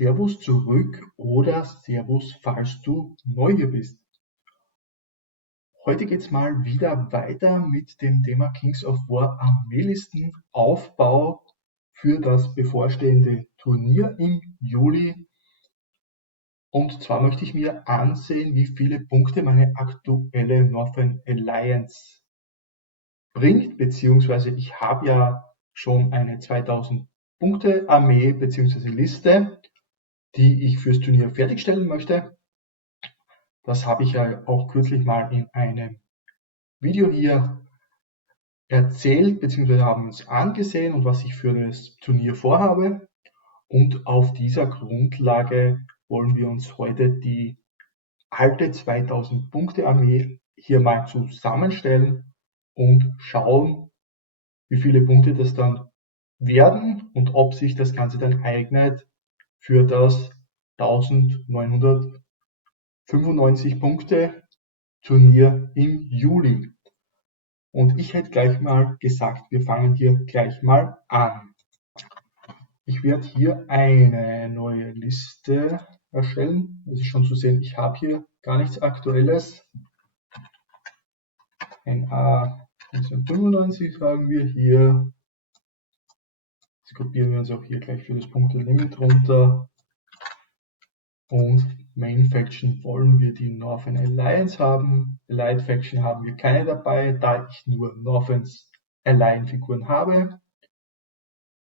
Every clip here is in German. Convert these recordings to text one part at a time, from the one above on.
Servus zurück oder Servus, falls du neu hier bist. Heute geht's mal wieder weiter mit dem Thema Kings of War Armeelisten Aufbau für das bevorstehende Turnier im Juli. Und zwar möchte ich mir ansehen, wie viele Punkte meine aktuelle Northern Alliance bringt, beziehungsweise ich habe ja schon eine 2000 Punkte Armee beziehungsweise Liste, die ich fürs Turnier fertigstellen möchte. Das habe ich ja auch kürzlich mal in einem Video hier erzählt, beziehungsweise haben uns angesehen und was ich für das Turnier vorhabe. Und auf dieser Grundlage wollen wir uns heute die alte 2000 Punkte Armee hier mal zusammenstellen und schauen, wie viele Punkte das dann werden und ob sich das Ganze dann eignet für das 1995 Punkte Turnier im Juli. Und ich hätte gleich mal gesagt, wir fangen hier gleich mal an. Ich werde hier eine neue Liste erstellen. Es ist schon zu sehen, ich habe hier gar nichts Aktuelles. NA 1995 sagen wir hier. Jetzt kopieren wir uns auch hier gleich für das Punkte-Limit runter. Und Main Faction wollen wir die Northern Alliance haben. Allied Faction haben wir keine dabei, da ich nur Northern Alliance Figuren habe.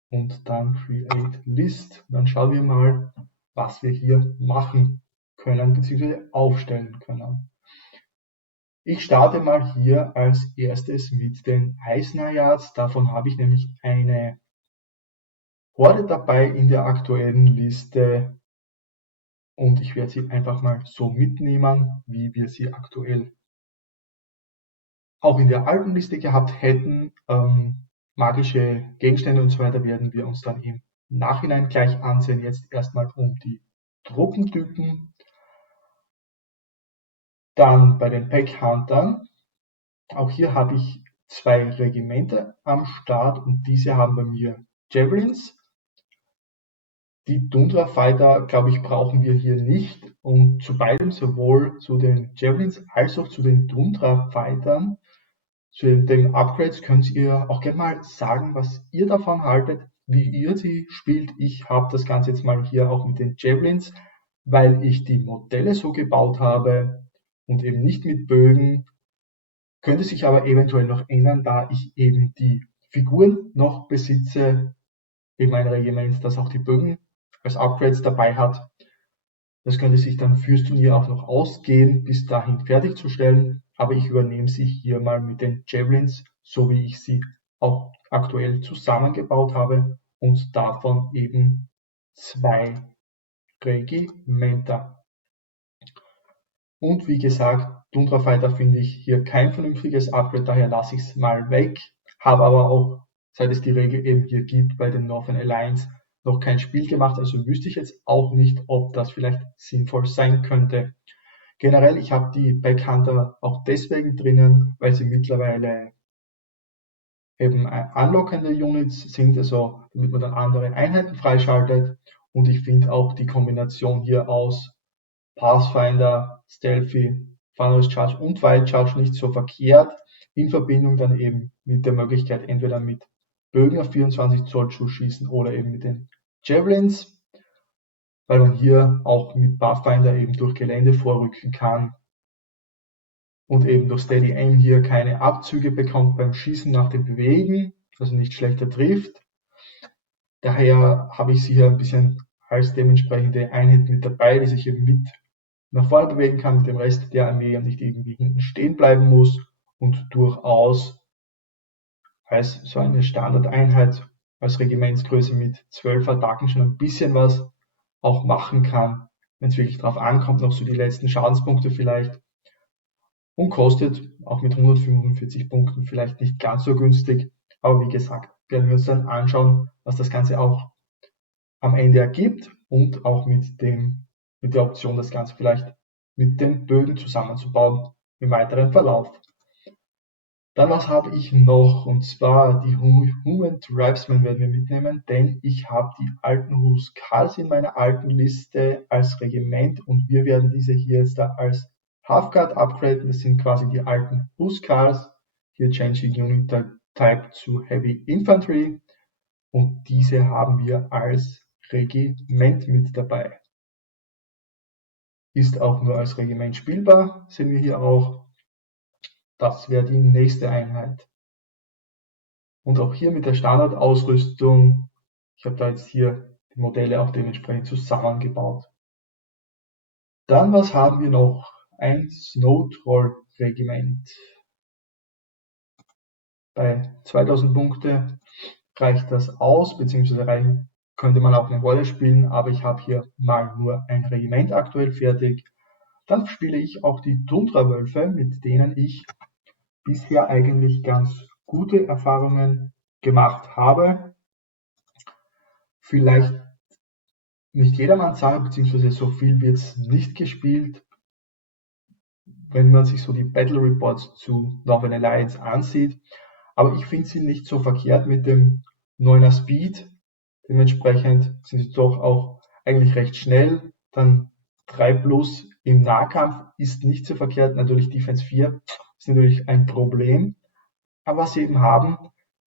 Und dann Create List. Dann schauen wir mal, was wir hier machen können bzw. aufstellen können. Ich starte mal hier als erstes mit den Eisnayards. Davon habe ich nämlich eine Horde dabei in der aktuellen Liste. Und ich werde sie einfach mal so mitnehmen, wie wir sie aktuell auch in der alten Liste gehabt hätten. Magische Gegenstände und so weiter werden wir uns dann im Nachhinein gleich ansehen. Jetzt erstmal um die Truppentypen. Dann bei den Packhuntern. Auch hier habe ich 2 Regimenter am Start und diese haben bei mir Javelins. Die Tundra Fighter, glaube ich, brauchen wir hier nicht. Und zu beidem, sowohl zu den Javelins als auch zu den Tundra Fightern, zu den Upgrades, könnt ihr auch gerne mal sagen, was ihr davon haltet, wie ihr sie spielt. Ich habe das Ganze jetzt mal hier auch mit den Javelins, weil ich die Modelle so gebaut habe und eben nicht mit Bögen. Könnte sich aber eventuell noch ändern, da ich eben die Figuren noch besitze, eben ein Regiment, das auch die Bögen als Upgrades dabei hat. Das könnte sich dann fürs Turnier auch noch ausgehen, bis dahin fertigzustellen, aber ich übernehme sie hier mal mit den Javelins, so wie ich sie auch aktuell zusammengebaut habe und davon eben 2 Regimenter. Und wie gesagt, Tundra Fighter finde ich hier kein vernünftiges Upgrade, daher lasse ich es mal weg, habe aber auch, seit es die Regel eben hier gibt, bei den Northern Alliance noch kein Spiel gemacht, also wüsste ich jetzt auch nicht, ob das vielleicht sinnvoll sein könnte. Generell, ich habe die Backhunter auch deswegen drinnen, weil sie mittlerweile eben unlockende Units sind, also damit man dann andere Einheiten freischaltet. Und ich finde auch die Kombination hier aus Pathfinder, Stealthy, Thunderous Charge und Wild Charge nicht so verkehrt, in Verbindung dann eben mit der Möglichkeit, entweder mit Bögen auf 24 Zoll zu schießen oder eben mit den Javelins, weil man hier auch mit Pathfinder eben durch Gelände vorrücken kann und eben durch Steady Aim hier keine Abzüge bekommt beim Schießen nach dem Bewegen, also nicht schlechter trifft. Daher habe ich sie hier ein bisschen als dementsprechende Einheit mit dabei, die sich eben mit nach vorne bewegen kann mit dem Rest der Armee und nicht irgendwie hinten stehen bleiben muss und durchaus als so eine Standardeinheit als Regimentsgröße mit 12 Attacken schon ein bisschen was auch machen kann, wenn es wirklich drauf ankommt, noch so die letzten Schadenspunkte vielleicht, und kostet auch mit 145 Punkten vielleicht nicht ganz so günstig, aber wie gesagt, werden wir uns dann anschauen, was das Ganze auch am Ende ergibt und auch mit der Option, das Ganze vielleicht mit den Bögen zusammenzubauen im weiteren Verlauf. Dann was habe ich noch? Und zwar die Human Tribesmen werden wir mitnehmen, denn ich habe die alten Huskars in meiner alten Liste als Regiment und wir werden diese hier jetzt da als Halfguard upgraden. Das sind quasi die alten Huskars. Hier Changing Unit Type zu Heavy Infantry und diese haben wir als Regiment mit dabei. Ist auch nur als Regiment spielbar, sehen wir hier auch. Das wäre die nächste Einheit. Und auch hier mit der Standardausrüstung, ich habe da jetzt hier die Modelle auch dementsprechend zusammengebaut. Dann, was haben wir noch? Ein Snow Troll Regiment. Bei 2000 Punkte reicht das aus, beziehungsweise könnte man auch eine Rolle spielen, aber ich habe hier mal nur ein Regiment aktuell fertig. Dann spiele ich auch die Tundra-Wölfe, mit denen ich bisher eigentlich ganz gute Erfahrungen gemacht habe. Vielleicht nicht jedermanns Sache, beziehungsweise so viel wird es nicht gespielt. Wenn man sich so die Battle Reports zu Northern Alliance ansieht. Aber ich finde sie nicht so verkehrt mit dem 9er Speed. Dementsprechend sind sie doch auch eigentlich recht schnell. Dann 3 plus im Nahkampf ist nicht so verkehrt. Natürlich Defense 4 ist natürlich ein Problem. Aber was sie eben haben,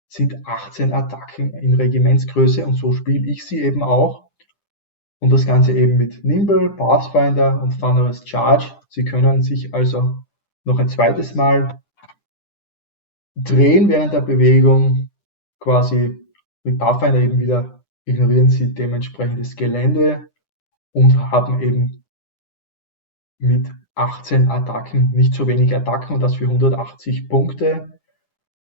sind 18 Attacken in Regimentsgröße und so spiele ich sie eben auch. Und das Ganze eben mit Nimble, Pathfinder und Thunderous Charge. Sie können sich also noch ein zweites Mal drehen während der Bewegung. Quasi mit Pathfinder eben wieder ignorieren sie dementsprechend das Gelände und haben eben mit 18 Attacken nicht so wenig Attacken und das für 180 Punkte.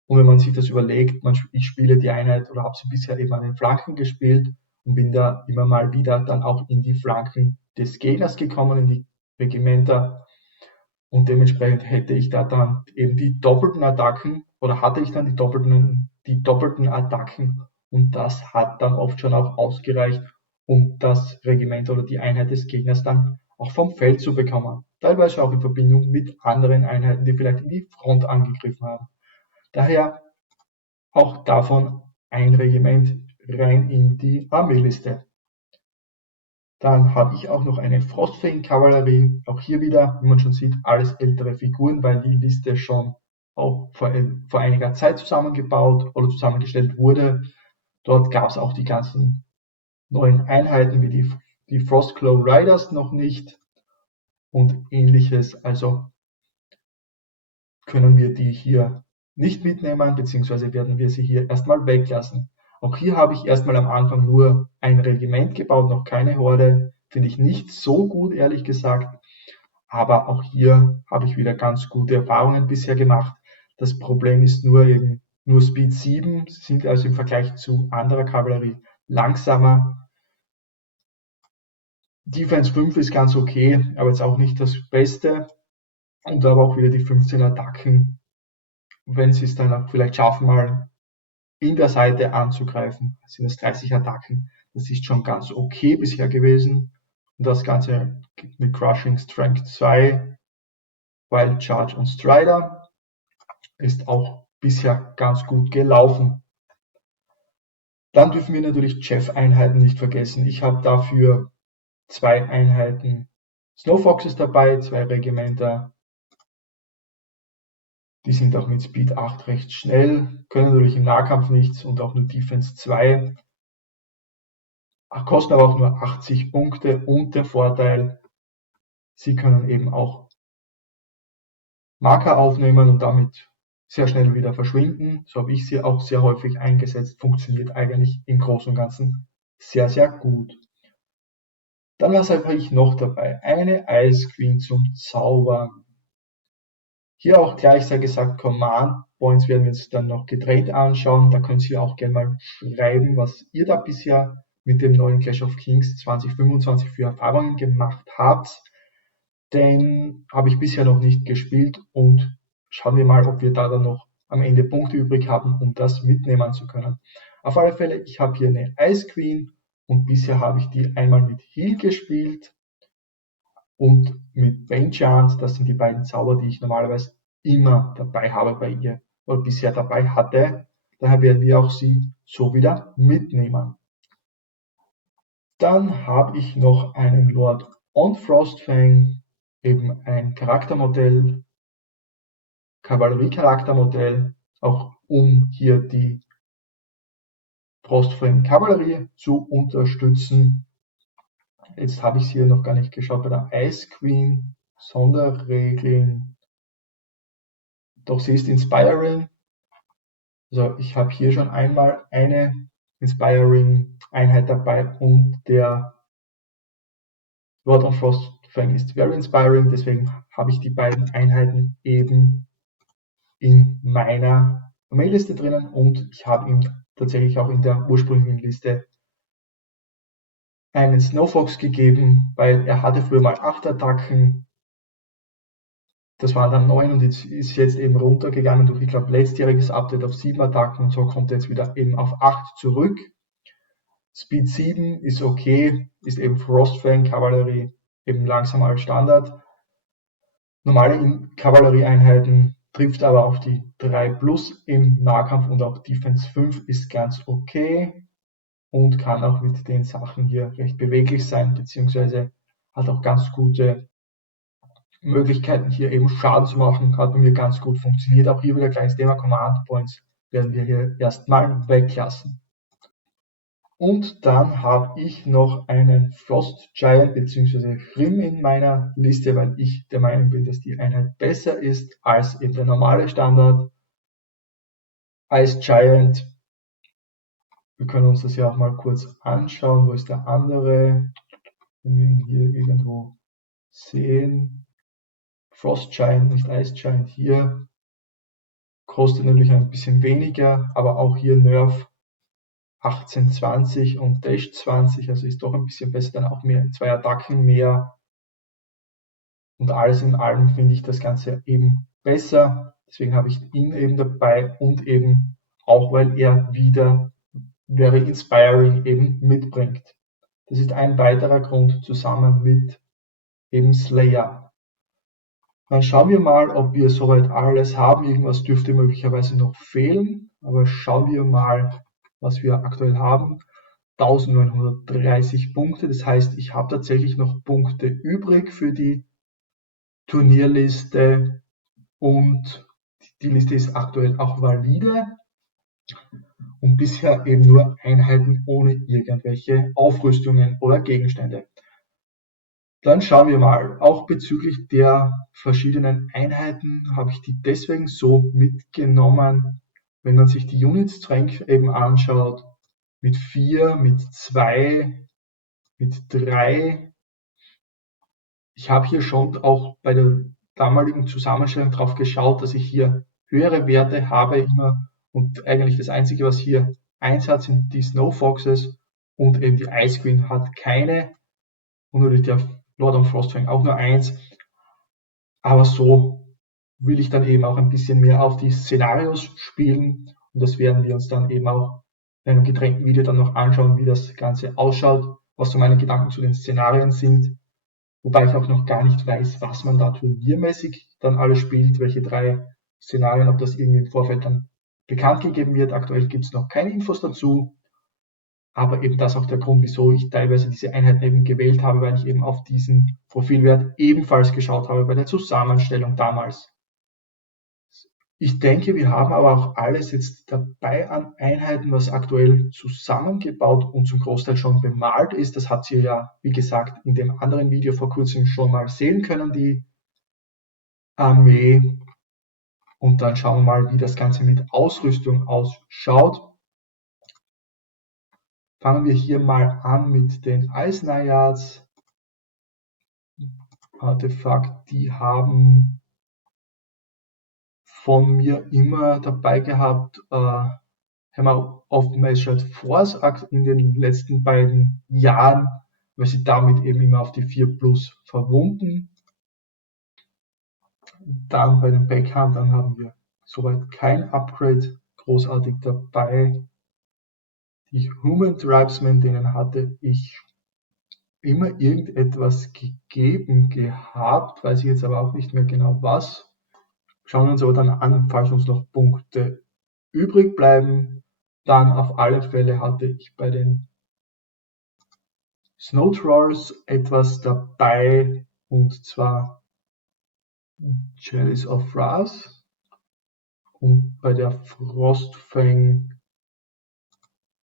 Und wenn man sich das überlegt, ich spiele die Einheit oder habe sie bisher eben an den Flanken gespielt und bin da immer mal wieder dann auch in die Flanken des Gegners gekommen, in die Regimenter. Und dementsprechend hätte ich da dann eben die doppelten Attacken oder hatte ich dann die doppelten Attacken. Und das hat dann oft schon auch ausgereicht, um das Regiment oder die Einheit des Gegners dann auch vom Feld zu bekommen. Teilweise auch in Verbindung mit anderen Einheiten, die vielleicht in die Front angegriffen haben. Daher auch davon ein Regiment rein in die Armeeliste. Dann habe ich auch noch eine Frostfeen-Kavallerie. Auch hier wieder, wie man schon sieht, alles ältere Figuren, weil die Liste schon auch vor einiger Zeit zusammengebaut oder zusammengestellt wurde. Dort gab es auch die ganzen neuen Einheiten wie die Frostclaw Riders noch nicht und ähnliches. Also können wir die hier nicht mitnehmen, beziehungsweise werden wir sie hier erstmal weglassen. Auch hier habe ich erstmal am Anfang nur ein Regiment gebaut, noch keine Horde. Finde ich nicht so gut, ehrlich gesagt. Aber auch hier habe ich wieder ganz gute Erfahrungen bisher gemacht. Das Problem ist nur eben nur Speed 7, sind also im Vergleich zu anderer Kavallerie langsamer. Defense 5 ist ganz okay, aber jetzt auch nicht das Beste. Und aber auch wieder die 15 Attacken, wenn sie es dann auch vielleicht schaffen, mal in der Seite anzugreifen, sind es 30 Attacken. Das ist schon ganz okay bisher gewesen. Und das Ganze mit Crushing Strength 2, Wild Charge und Strider ist auch bisher ganz gut gelaufen. Dann dürfen wir natürlich Jeff-Einheiten nicht vergessen. Ich habe dafür 2 Einheiten Snow Foxes dabei, 2 Regimenter. Die sind auch mit Speed 8 recht schnell, können natürlich im Nahkampf nichts und auch nur Defense 2. Kosten aber auch nur 80 Punkte und der Vorteil, sie können eben auch Marker aufnehmen und damit sehr schnell wieder verschwinden. So habe ich sie auch sehr häufig eingesetzt. Funktioniert eigentlich im Großen und Ganzen sehr, sehr gut. Dann was habe ich noch dabei? Eine Ice Queen zum Zaubern. Hier auch gleich sei gesagt, Command Points werden wir uns dann noch getrennt anschauen. Da könnt ihr auch gerne mal schreiben, was ihr da bisher mit dem neuen Clash of Kings 2025 für Erfahrungen gemacht habt. Den habe ich bisher noch nicht gespielt und schauen wir mal, ob wir da dann noch am Ende Punkte übrig haben, um das mitnehmen zu können. Auf alle Fälle, ich habe hier eine Ice Queen und bisher habe ich die einmal mit Heal gespielt und mit Benchant. Das sind die beiden Zauber, die ich normalerweise immer dabei habe bei ihr. oder bisher dabei hatte. Daher werden wir auch sie so wieder mitnehmen. Dann habe ich noch einen Lord on Frostfang, eben ein Charaktermodell, Kavallerie-Charaktermodell, auch um hier die Frostfang-Kavallerie zu unterstützen. Jetzt habe ich es hier noch gar nicht geschaut bei der Ice Queen, Sonderregeln. Doch sie ist Inspiring. Also ich habe hier schon einmal eine Inspiring-Einheit dabei und der Lord of Frostfang ist very inspiring, deswegen habe ich die beiden Einheiten eben in meiner Armeeliste drinnen und ich habe ihm tatsächlich auch in der ursprünglichen Liste einen Snowfox gegeben, weil er hatte früher mal 8 Attacken, das waren dann 9 und ist jetzt eben runtergegangen durch, ich glaube, letztjähriges Update auf 7 Attacken und so kommt er jetzt wieder eben auf 8 zurück. Speed 7 ist okay, ist eben Frostfang Kavallerie, eben langsam als Standard. Normale Kavallerieeinheiten trifft aber auf die 3 plus im Nahkampf und auch Defense 5 ist ganz okay und kann auch mit den Sachen hier recht beweglich sein, beziehungsweise hat auch ganz gute Möglichkeiten hier eben Schaden zu machen, hat bei mir ganz gut funktioniert. Auch hier wieder kleines Thema Command Points werden wir hier erstmal weglassen. Und dann habe ich noch einen Frost Giant bzw. Hrim in meiner Liste, weil ich der Meinung bin, dass die Einheit besser ist als eben der normale Standard. Ice Giant, wir können uns das ja auch mal kurz anschauen. Wo ist der andere? Wenn wir ihn hier irgendwo sehen. Frost Giant, nicht Ice Giant hier. Kostet natürlich ein bisschen weniger, aber auch hier Nerf 1820 und Dash 20, also ist doch ein bisschen besser, dann auch mehr, 2 Attacken mehr. Und alles in allem finde ich das Ganze eben besser. Deswegen habe ich ihn eben dabei und eben auch, weil er wieder Very Inspiring eben mitbringt. Das ist ein weiterer Grund zusammen mit eben Slayer. Dann schauen wir mal, ob wir soweit alles haben. Irgendwas dürfte möglicherweise noch fehlen, aber schauen wir mal, was wir aktuell haben. 1930 Punkte, das heißt, ich habe tatsächlich noch Punkte übrig für die Turnierliste und die Liste ist aktuell auch valide und bisher eben nur Einheiten ohne irgendwelche Aufrüstungen oder Gegenstände. Dann schauen wir mal, auch bezüglich der verschiedenen Einheiten habe ich die deswegen so mitgenommen, wenn man sich die Unit Strength eben anschaut, mit 4, mit 2, mit 3. Ich habe hier schon auch bei der damaligen Zusammenstellung drauf geschaut, dass ich hier höhere Werte habe immer und eigentlich das einzige, was hier eins hat, sind die Snow Foxes und eben die Ice Queen hat keine und natürlich der Lord of Frostfang auch nur 1. Aber so will ich dann eben auch ein bisschen mehr auf die Szenarios spielen und das werden wir uns dann eben auch in einem getrennten Video dann noch anschauen, wie das Ganze ausschaut, was so meine Gedanken zu den Szenarien sind. Wobei ich auch noch gar nicht weiß, was man da turniermäßig dann alles spielt, welche 3 Szenarien, ob das irgendwie im Vorfeld dann bekannt gegeben wird. Aktuell gibt es noch keine Infos dazu. Aber eben das auch der Grund, wieso ich teilweise diese Einheiten eben gewählt habe, weil ich eben auf diesen Profilwert ebenfalls geschaut habe bei der Zusammenstellung damals. Ich denke, wir haben aber auch alles jetzt dabei an Einheiten, was aktuell zusammengebaut und zum Großteil schon bemalt ist. Das habt ihr ja, wie gesagt, in dem anderen Video vor kurzem schon mal sehen können, die Armee. Und dann schauen wir mal, wie das Ganze mit Ausrüstung ausschaut. Fangen wir hier mal an mit den Ice Naiads. Artefakt, die haben von mir immer dabei gehabt, Hammer of Measured Force in den letzten beiden Jahren, weil sie damit eben immer auf die 4 plus verwunden. Dann bei den Backhuntern haben wir soweit kein Upgrade großartig dabei. Die Human Tribesmen, denen hatte ich immer irgendetwas gegeben gehabt, weiß ich jetzt aber auch nicht mehr genau was. Schauen wir uns aber dann an, falls uns noch Punkte übrig bleiben. Dann auf alle Fälle hatte ich bei den Snow Trolls etwas dabei, und zwar Chalice of Wrath, und bei der Frostfang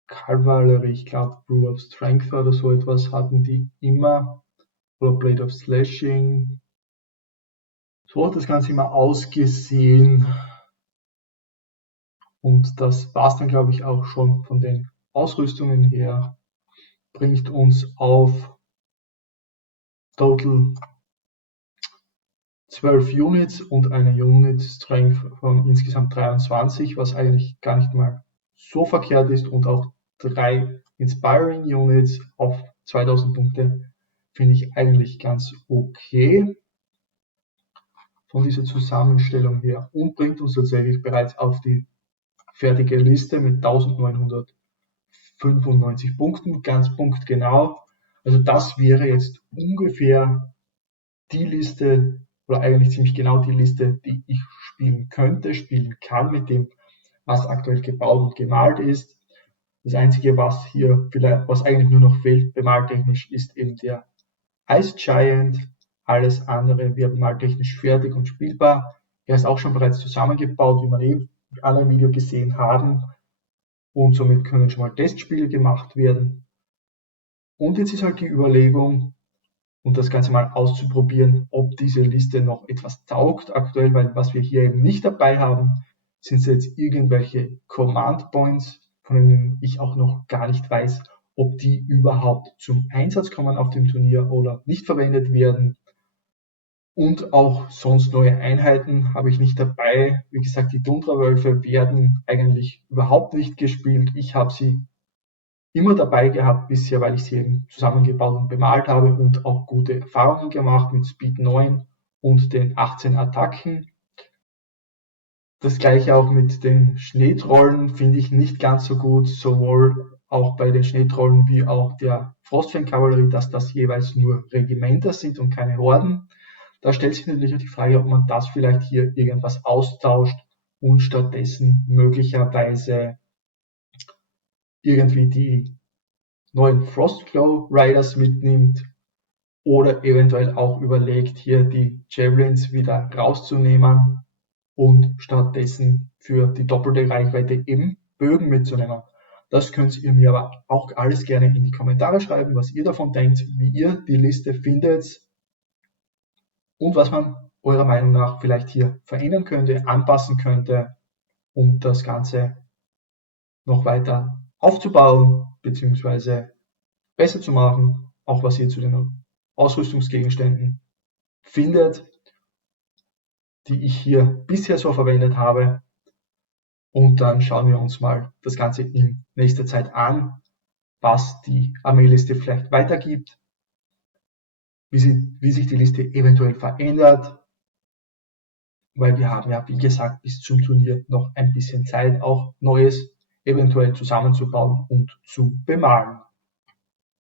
Cavalry, ich glaube Brew of Strength oder so etwas, hatten die immer, oder Blade of Slashing. So hat das Ganze immer ausgesehen, und das war es dann, glaube ich, auch schon von den Ausrüstungen her. Bringt uns auf Total 12 Units und eine Unit Strength von insgesamt 23, was eigentlich gar nicht mal so verkehrt ist, und auch 3 Inspiring Units auf 2000 Punkte finde ich eigentlich ganz okay von dieser Zusammenstellung her, und bringt uns tatsächlich bereits auf die fertige Liste mit 1995 Punkten, ganz punktgenau. Also das wäre jetzt ungefähr die Liste, oder eigentlich ziemlich genau die Liste, die ich spielen könnte, spielen kann mit dem, was aktuell gebaut und gemalt ist. Das Einzige, was hier vielleicht, was eigentlich nur noch fehlt, bemaltechnisch, ist eben der Ice Giant. Alles andere wäre bemaltechnisch fertig und spielbar. Er ist auch schon bereits zusammengebaut, wie wir im anderen Video gesehen haben. Und somit können schon mal Testspiele gemacht werden. Und jetzt ist halt die Überlegung, und das Ganze mal auszuprobieren, ob diese Liste noch etwas taugt aktuell, weil was wir hier eben nicht dabei haben, sind jetzt irgendwelche Command Points, von denen ich auch noch gar nicht weiß, ob die überhaupt zum Einsatz kommen auf dem Turnier oder nicht verwendet werden. Und auch sonst neue Einheiten habe ich nicht dabei. Wie gesagt, die Tundra-Wölfe werden eigentlich überhaupt nicht gespielt. Ich habe sie immer dabei gehabt bisher, weil ich sie eben zusammengebaut und bemalt habe und auch gute Erfahrungen gemacht mit Speed 9 und den 18 Attacken. Das gleiche auch mit den Schneetrollen finde ich nicht ganz so gut, sowohl auch bei den Schneetrollen wie auch der Frostfang-Kavallerie, dass das jeweils nur Regimenter sind und keine Horden. Da stellt sich natürlich auch die Frage, ob man das vielleicht hier irgendwas austauscht und stattdessen möglicherweise irgendwie die neuen Frostglow Riders mitnimmt oder eventuell auch überlegt, hier die Javelins wieder rauszunehmen und stattdessen für die doppelte Reichweite eben Bögen mitzunehmen. Das könnt ihr mir aber auch alles gerne in die Kommentare schreiben, was ihr davon denkt, wie ihr die Liste findet und was man eurer Meinung nach vielleicht hier verändern könnte, anpassen könnte, um das Ganze noch weiter aufzubauen bzw. besser zu machen, auch was ihr zu den Ausrüstungsgegenständen findet, die ich hier bisher so verwendet habe. Und dann schauen wir uns mal das Ganze in nächster Zeit an, was die Armeeliste vielleicht weitergibt, wie sich die Liste eventuell verändert, weil wir haben ja, wie gesagt, bis zum Turnier noch ein bisschen Zeit, auch Neues eventuell zusammenzubauen und zu bemalen.